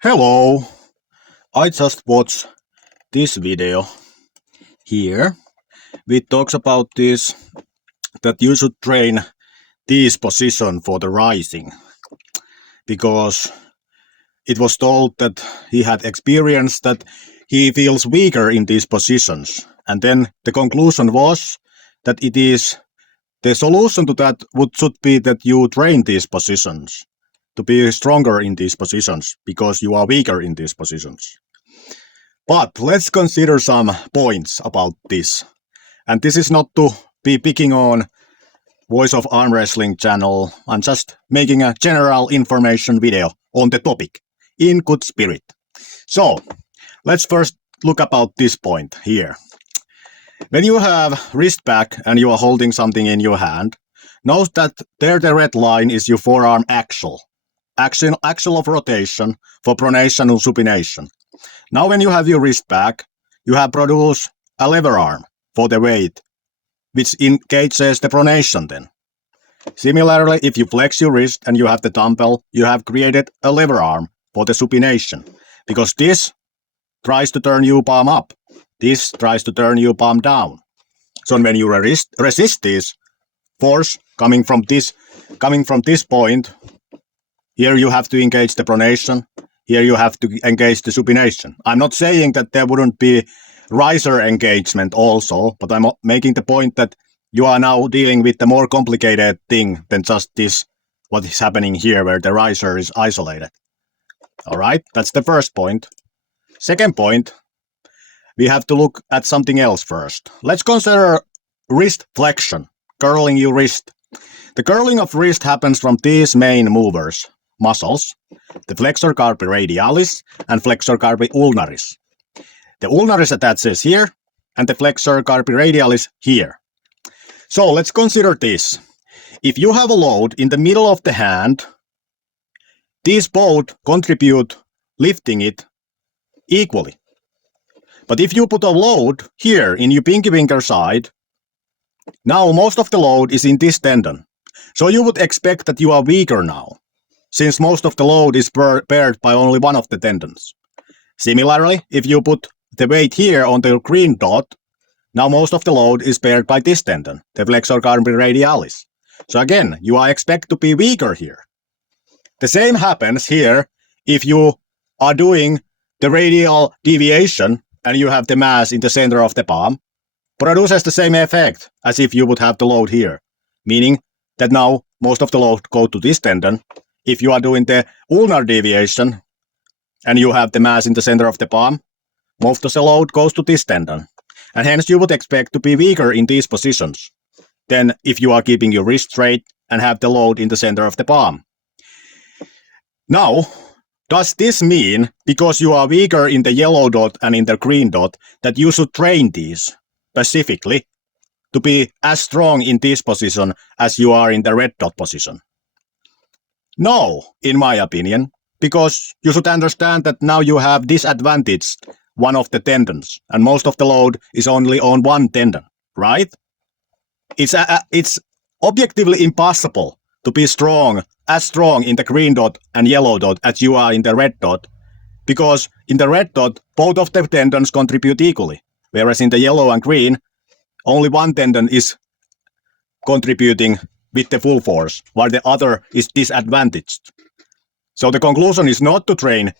Hello, I just watched this video here. We talks about this that you should train this position for the rising because it was told that he had experience that he feels weaker in these positions, and then the conclusion was that it is the solution to that should be that you train these positions to be stronger in these positions because you are weaker in these positions. But let's consider some points about this. And this is not to be picking on Voice of Arm Wrestling channel. I'm just making a general information video on the topic in good spirit. So let's first look about this point here. When you have wrist back and you are holding something in your hand, note that there the red line is your forearm axle of rotation for pronation and supination. Now when you have your wrist back, you have produced a lever arm for the weight, which engages the pronation then. Similarly, if you flex your wrist and you have the dumbbell, you have created a lever arm for the supination, because this tries to turn your palm up. This tries to turn your palm down. So when you resist this force coming from this point, here you have to engage the pronation. Here you have to engage the supination. I'm not saying that there wouldn't be riser engagement also, but I'm making the point that you are now dealing with a more complicated thing than just this, what is happening here where the riser is isolated. All right, that's the first point. Second point, we have to look at something else first. Let's consider wrist flexion, curling your wrist. The curling of wrist happens from these main movers, muscles, the flexor carpi radialis and flexor carpi ulnaris. The ulnaris attaches here and the flexor carpi radialis here. So let's consider this. If you have a load in the middle of the hand, these both contribute lifting it equally. But if you put a load here in your pinky finger side, now most of the load is in this tendon. So you would expect that you are weaker now, since most of the load is paired by only one of the tendons. Similarly, if you put the weight here on the green dot, now most of the load is paired by this tendon, the flexor carpi radialis. So again, you are expected to be weaker here. The same happens here if you are doing the radial deviation and you have the mass in the center of the palm, produces the same effect as if you would have the load here, meaning that now most of the load goes to this tendon. If you are doing the ulnar deviation and you have the mass in the center of the palm, most of the load goes to this tendon. And hence you would expect to be weaker in these positions than if you are keeping your wrist straight and have the load in the center of the palm. Now, does this mean, because you are weaker in the yellow dot and in the green dot, that you should train these specifically to be as strong in this position as you are in the red dot position? No, in my opinion, because you should understand that now you have disadvantaged one of the tendons, and most of the load is only on one tendon, right? It's objectively impossible to be as strong in the green dot and yellow dot as you are in the red dot, because in the red dot, both of the tendons contribute equally, whereas in the yellow and green, only one tendon is contributing with the full force, while the other is disadvantaged. So the conclusion is not to train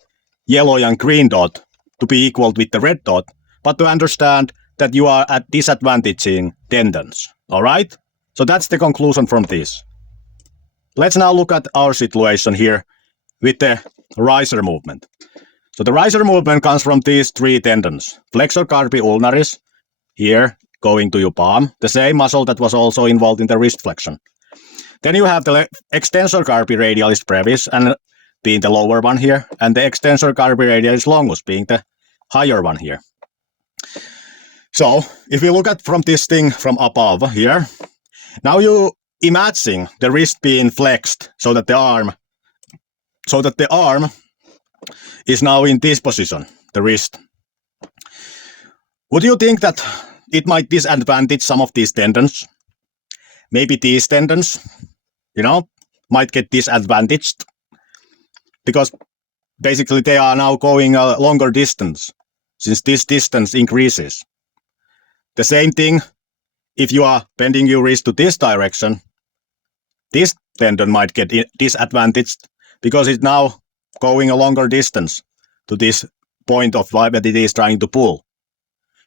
yellow and green dot to be equal with the red dot, but to understand that you are at disadvantaging tendons. All right? So that's the conclusion from this. Let's now look at our situation here with the riser movement. So the riser movement comes from these three tendons. Flexor carpi ulnaris, here going to your palm, the same muscle that was also involved in the wrist flexion. Then you have the extensor carpi radialis brevis, and being the lower one here, and the extensor carpi radialis longus being the higher one here. So if we look at from this thing from above here, now you imagine the wrist being flexed so that the arm is now in this position, the wrist. Would you think that it might disadvantage some of these tendons? Maybe these tendons, might get disadvantaged, because basically they are now going a longer distance since this distance increases. The same thing, if you are bending your wrist to this direction, this tendon might get disadvantaged because it's now going a longer distance to this point of that it is trying to pull.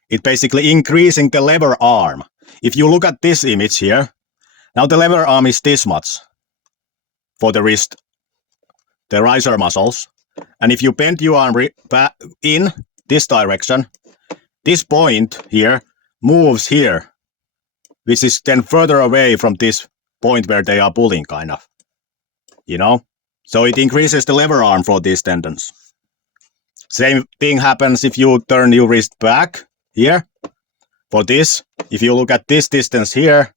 It's basically increasing the lever arm. If you look at this image here, now the lever arm is this much for the wrist, the riser muscles. And if you bend your arm back in this direction, this point here moves here, which is then further away from this point where they are pulling, kind of. You know? So it increases the lever arm for these tendons. Same thing happens if you turn your wrist back here. For this, if you look at this distance here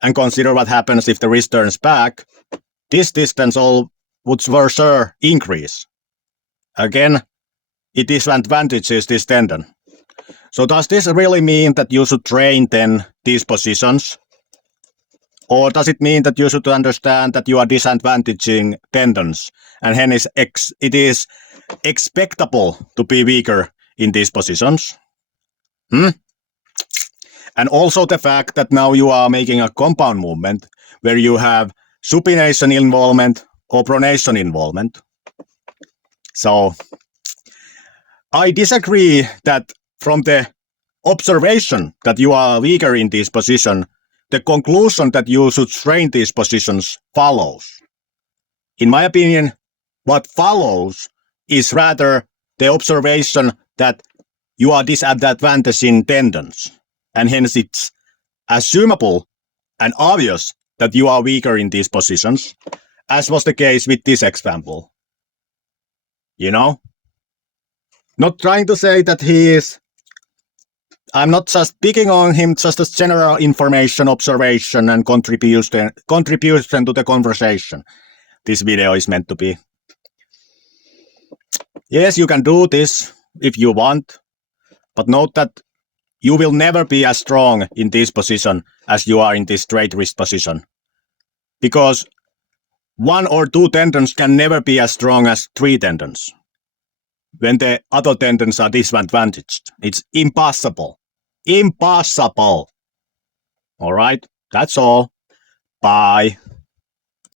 and consider what happens if the wrist turns back, this distance all would for sure increase. Again, it disadvantages this tendon. So does this really mean that you should train then these positions? Or does it mean that you should understand that you are disadvantaging tendons and hence it is expectable to be weaker in these positions? And also the fact that now you are making a compound movement where you have supination involvement or pronation involvement. So I disagree that from the observation that you are weaker in this position, the conclusion that you should train these positions follows. In my opinion, what follows is rather the observation that you are disadvantaging tendons, and hence it's assumable and obvious that you are weaker in these positions, as was the case with this example. You know? Not trying to say that I'm not just picking on him just as general information, observation, and contribution to the conversation. This video is meant to be. Yes, you can do this if you want, but note that you will never be as strong in this position as you are in this straight wrist position. Because 1 or 2 tendons can never be as strong as 3 tendons. When the other tendons are disadvantaged. It's impossible. Impossible. All right, that's all. Bye.